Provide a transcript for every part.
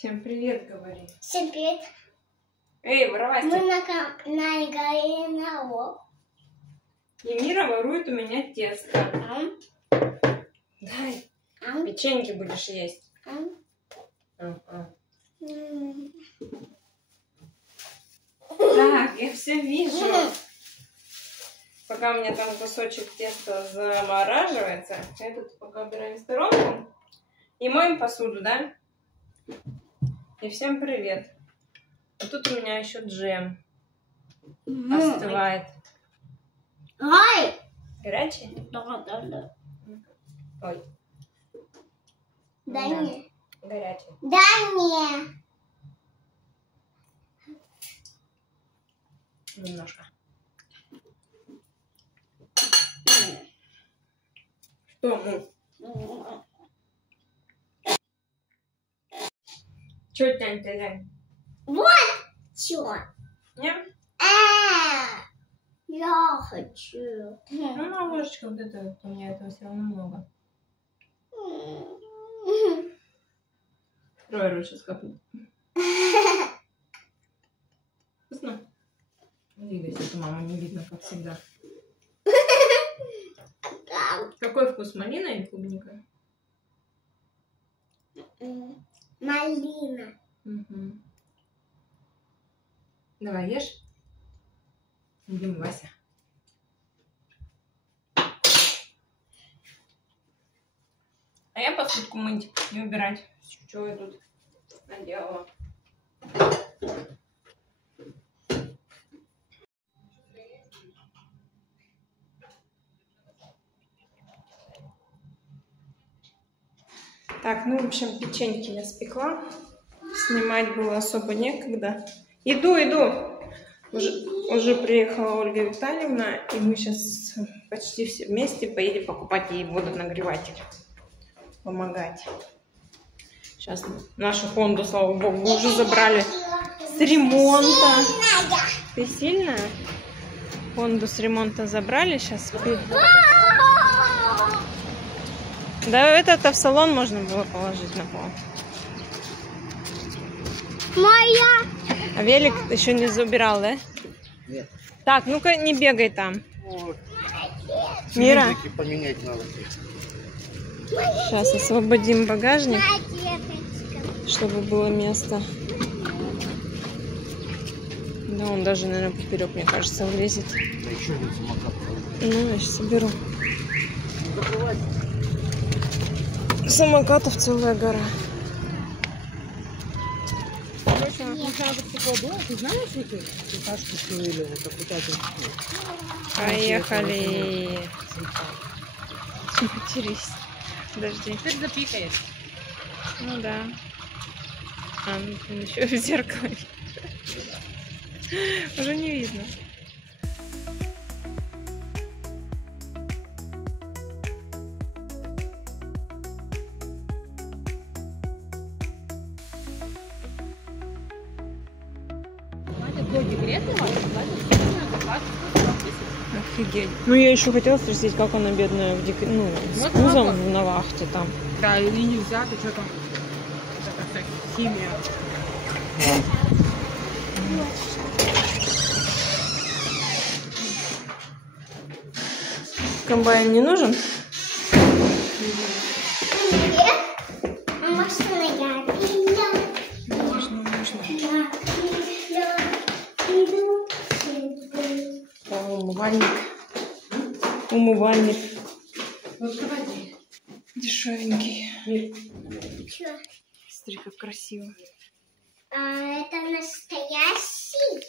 Всем привет, говори. Всем привет. Эй, воровайся. Мы на игре на лоб. И Мира ворует у меня тесто. Дай. Печеньки будешь есть. Так, я все вижу. Пока у меня там кусочек теста замораживается, я тут пока убираем в сторонку и моем посуду, да? И всем привет. А тут у меня еще джем остывает. Ай! Горячий? Да. Ой. Да не. Горячий. Да не. Немножко. Что, Чё тянь-тянь? Вот чё. Нет? Я хочу. Ну, на ложечку вот это, у меня этого все равно много. Трое лучше скопнуть. Вкусно? Двигайся, это мама не видно, как всегда. Какой вкус, малина или клубника? Малина. Угу. Давай, ешь. Идем, Вася. А я посудку мыть и убирать. Что я тут наделала? Так, ну, в общем, печеньки я спекла. Снимать было особо некогда. Иду. Уже приехала Ольга Витальевна, и мы сейчас почти все вместе поедем покупать ей водонагреватель. Помогать. Сейчас нашу Хонду, слава богу, уже забрали с ремонта. Ты сильная? Хонду с ремонта забрали сейчас. Да, это в салон можно было положить на пол. Моя. А велик еще не забирал, да? Нет. Так, ну-ка не бегай там. Вот. Мира. Поменять надо. Сейчас освободим багажник, чтобы было место. Да, он даже, наверное, поперек, мне кажется, влезет. Да еще один самокат. Ну, я сейчас соберу. Самокатов целая гора. Ты знаешь эту кашку, что или это куда-то? Поехали. Матерись. Подожди. Ты запикаешь. Ну да. А, ну еще в зеркале. Уже не видно. Офигеть. Ну, я еще хотела спросить, как она, бедная, с кузом на вахте там. Да, или нельзя, ты что там? Это химия. Комбайн не нужен? Умывальник. Дешевенький. Смотри, как красиво. Это настоящий?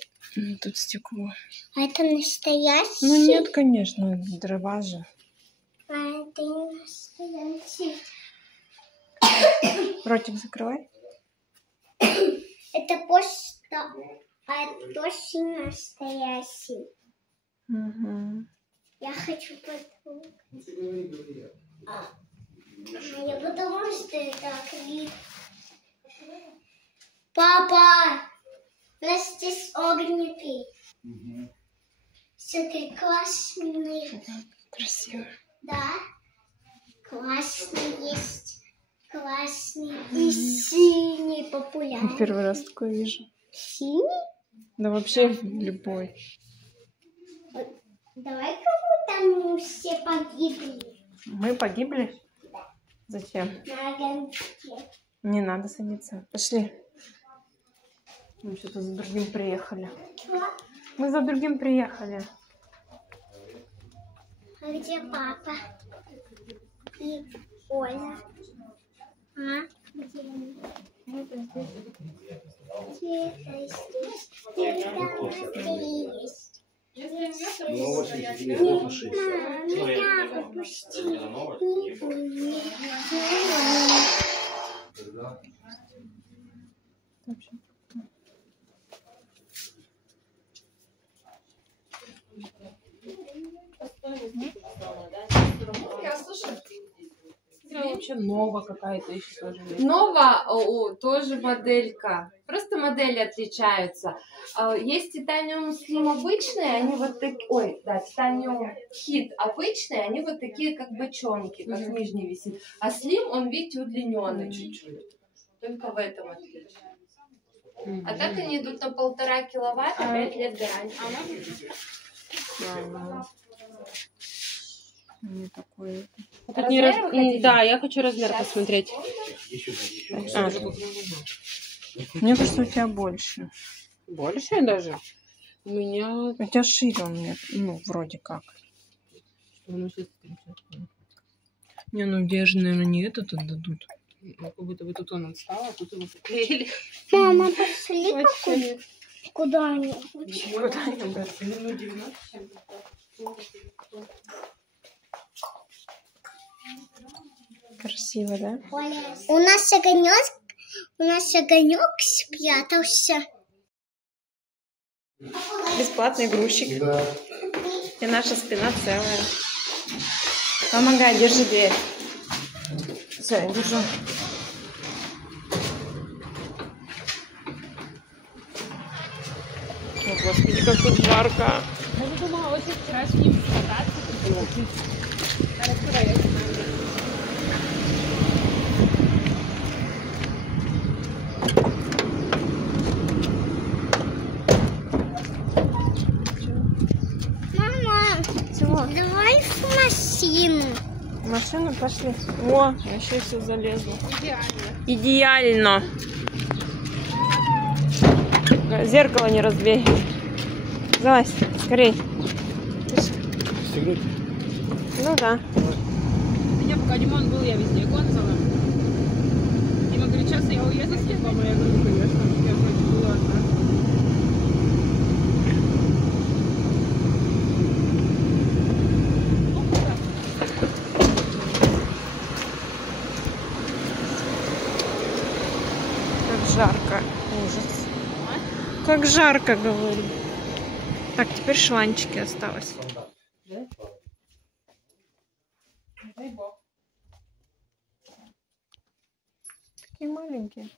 Тут стекло. А это настоящий? Ну нет, конечно, дрова же. А это не настоящий. Ротик закрывай. Это просто... А это точно настоящий. Угу. Я хочу потрогать. Я подумала, что это акриль. Папа! Здесь огненный. Смотри, классный. Красиво. Да? Классный есть. Классный и синий популярный. Первый раз такое вижу. Синий? Да вообще любой. Давай-ка мы там все погибли. Мы погибли? Зачем? На огоньке. Не надо садиться. Пошли. Мы что-то за другим приехали. Чё? Мы за другим приехали. А где папа? И Оля? А? Где они? Где-то здесь. Где-то есть. Мама, меня попусти. Вообще новая какая-то еще тоже. Нова тоже моделька. Просто модели отличаются. Есть Titanium Slim обычные, они вот такие. Ой, да, Titanium Hit обычные, они вот такие, как бочонки, как нижний висит. А Slim, он, видите, удлиненный чуть-чуть. Только в этом отличие. А так они идут на 1,5 киловатта, 5 лет гарантии. Не такое. Тут не раз... Да, я хочу размер посмотреть. Мне кажется, у тебя больше. Больше даже? У меня... У тебя шире он мне, ну, вроде как. Не, ну где же, наверное, не этот отдадут. Ну, как будто бы тут он отстал, а тут его приклеили. Мама, пошли куда-нибудь. Куда-нибудь. Красиво, да? У нас огонек спрятался. Бесплатный грузчик. И наша спина целая. Помогай, держи дверь. Все, я держу. О, Господи, как тут жарко. Я же думала, очень вчера с ним кататься. Мама, Чего? давай в машину. В машину пошли. О, вообще все залезло. Идеально. Зеркало не разбей. Залазь, скорей. Ну да. У меня пока Димон был, я везде гонзала. Дима говорит, сейчас я уеду с Димом, а я говорю, конечно, я вроде была одна. Как жарко. Ужас. Как жарко, говорю. Так, теперь шланчики осталось. Такие маленькие.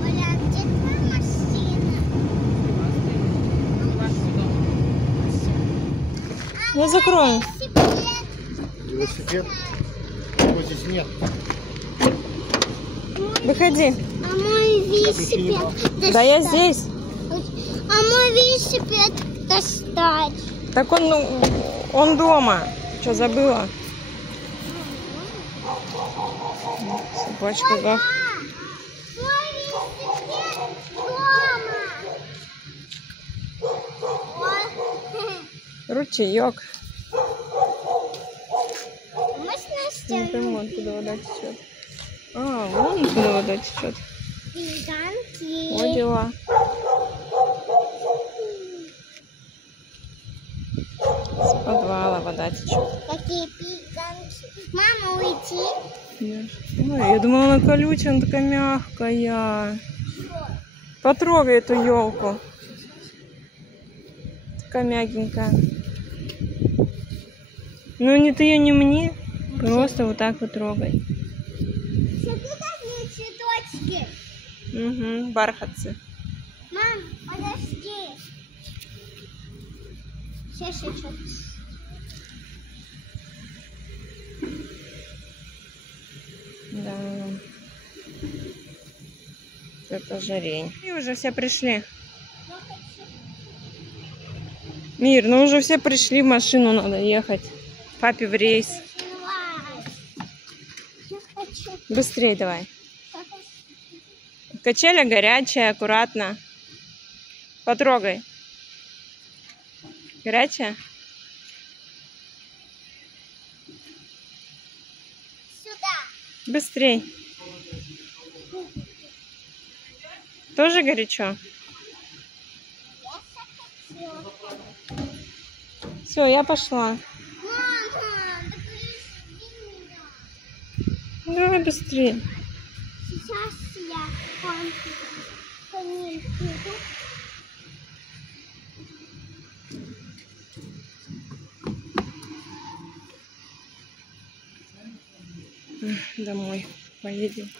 Оля, а где твоя машина? Я закрою. Велосипед? Его здесь нет. Выходи. А мой велосипед Да я здесь. А мой велосипед достать. Так он дома. Что, забыла? Собачка, да? Мой велосипед дома. Ручеек. Можно Не стянуть пойму, откуда вода течет. А, вон откуда вода течет. пиганки? Вот дела. С подвала вода течет. Какие пиганки? Мама, уйти? Ой, я думала, она колючая, она такая мягкая. Потрогай эту елку. Такая мягенькая. Ну не ты ее, не мне. Просто вот так вот трогай. Смотри, какие цветочки. Угу, бархатцы. Мам, подожди. Сейчас. это жарень. И уже все пришли. Мир, ну уже все пришли, в машину надо ехать. Папе в рейс. Быстрее давай. Качеля горячая, аккуратно. Потрогай. Горячая? Сюда. Быстрей. Тоже горячо? Все, я пошла. Мама, меня. Давай быстрее. Сейчас я по ним иду. Домой поедем.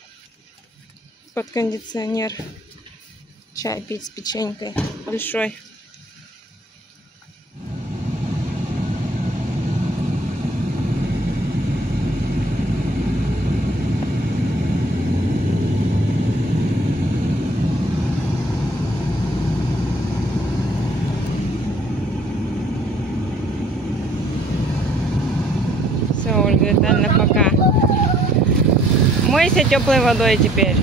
Под кондиционер. Чай пить с печенькой большой. Все, Ольга Витальевна, пока. Мойся теплой водой теперь.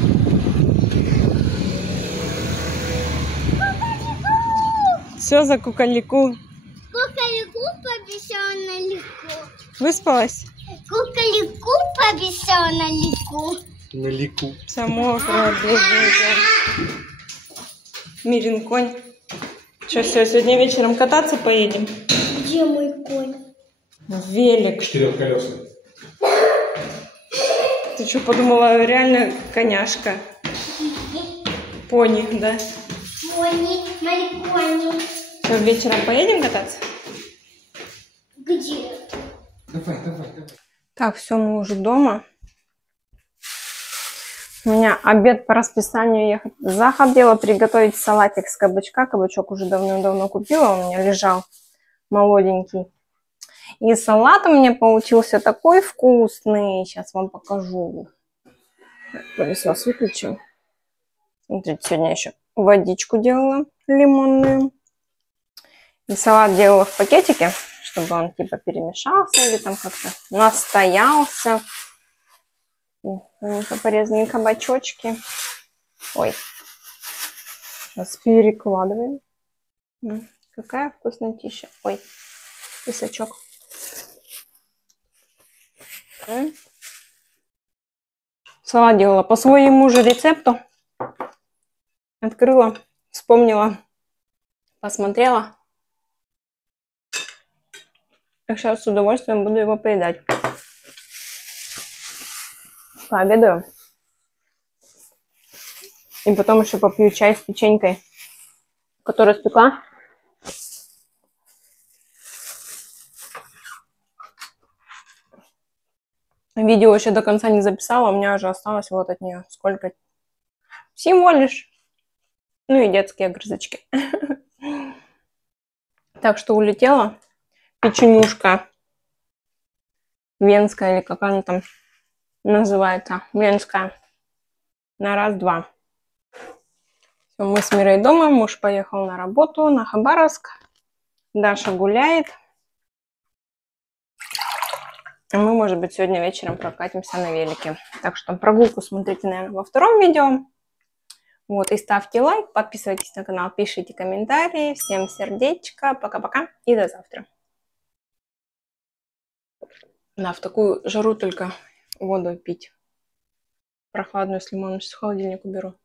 Все за кукалику. Кукалику побежал на легко. Выспалась? Кукалику побежал на легко. На лику. Вся мокрая, бледненькая. Мирин конь. Что, все, сегодня вечером кататься поедем? Где мой конь? Велик. Четырехколесный. Ты что, подумала, реально коняшка? Пони, да? Мои кони. Что, вечером поедем кататься? Где? Давай. Так, все, мы уже дома. У меня обед по расписанию ехать. Захотела приготовить салатик с кабачка. Кабачок уже давно-давно купила, он у меня лежал молоденький. И салат у меня получился такой вкусный. Сейчас вам покажу. Пылесос выключил. Смотрите, сегодня еще водичку делала лимонную. И салат делала в пакетике, чтобы он типа перемешался или там как-то настоялся. Порезанные кабачочки. Ой. Сейчас перекладываем. Какая вкуснотища. Ой, писачок. Салат делала по своему же рецепту. Открыла, вспомнила, посмотрела. И сейчас с удовольствием буду его поедать. Пообедаю. И потом еще попью чай с печенькой, которую спекла. Видео еще до конца не записала, у меня уже осталось вот от нее сколько? Всего лишь. Ну и детские огрызочки. Так что улетела печенюшка венская, или как она там называется, венская, на раз-два. Мы с Мирой дома, муж поехал на работу, на Хабаровск, Даша гуляет. А мы, может быть, сегодня вечером прокатимся на велике. Так что прогулку смотрите, наверное, во втором видео. Вот, и ставьте лайк, подписывайтесь на канал, пишите комментарии. Всем сердечко, пока-пока и до завтра. Да, в такую жару только воду пить. Прохладную с лимоном, сейчас в холодильник уберу.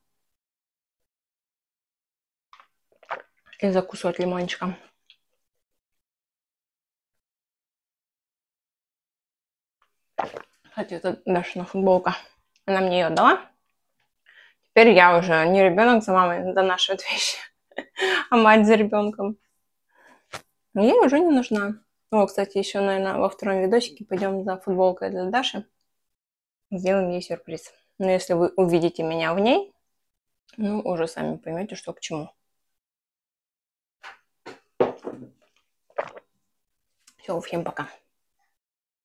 И закусывать лимончиком. Кстати, это Дашина футболка. Она мне ее дала. Теперь я уже не ребенок за мамой донашивает вещи, а мать за ребенком. Ей уже не нужна. О, кстати, еще, наверное, во втором видосике пойдем за футболкой для Даши. Сделаем ей сюрприз. Но если вы увидите меня в ней, ну, уже сами поймете, что к чему. Все, всем пока.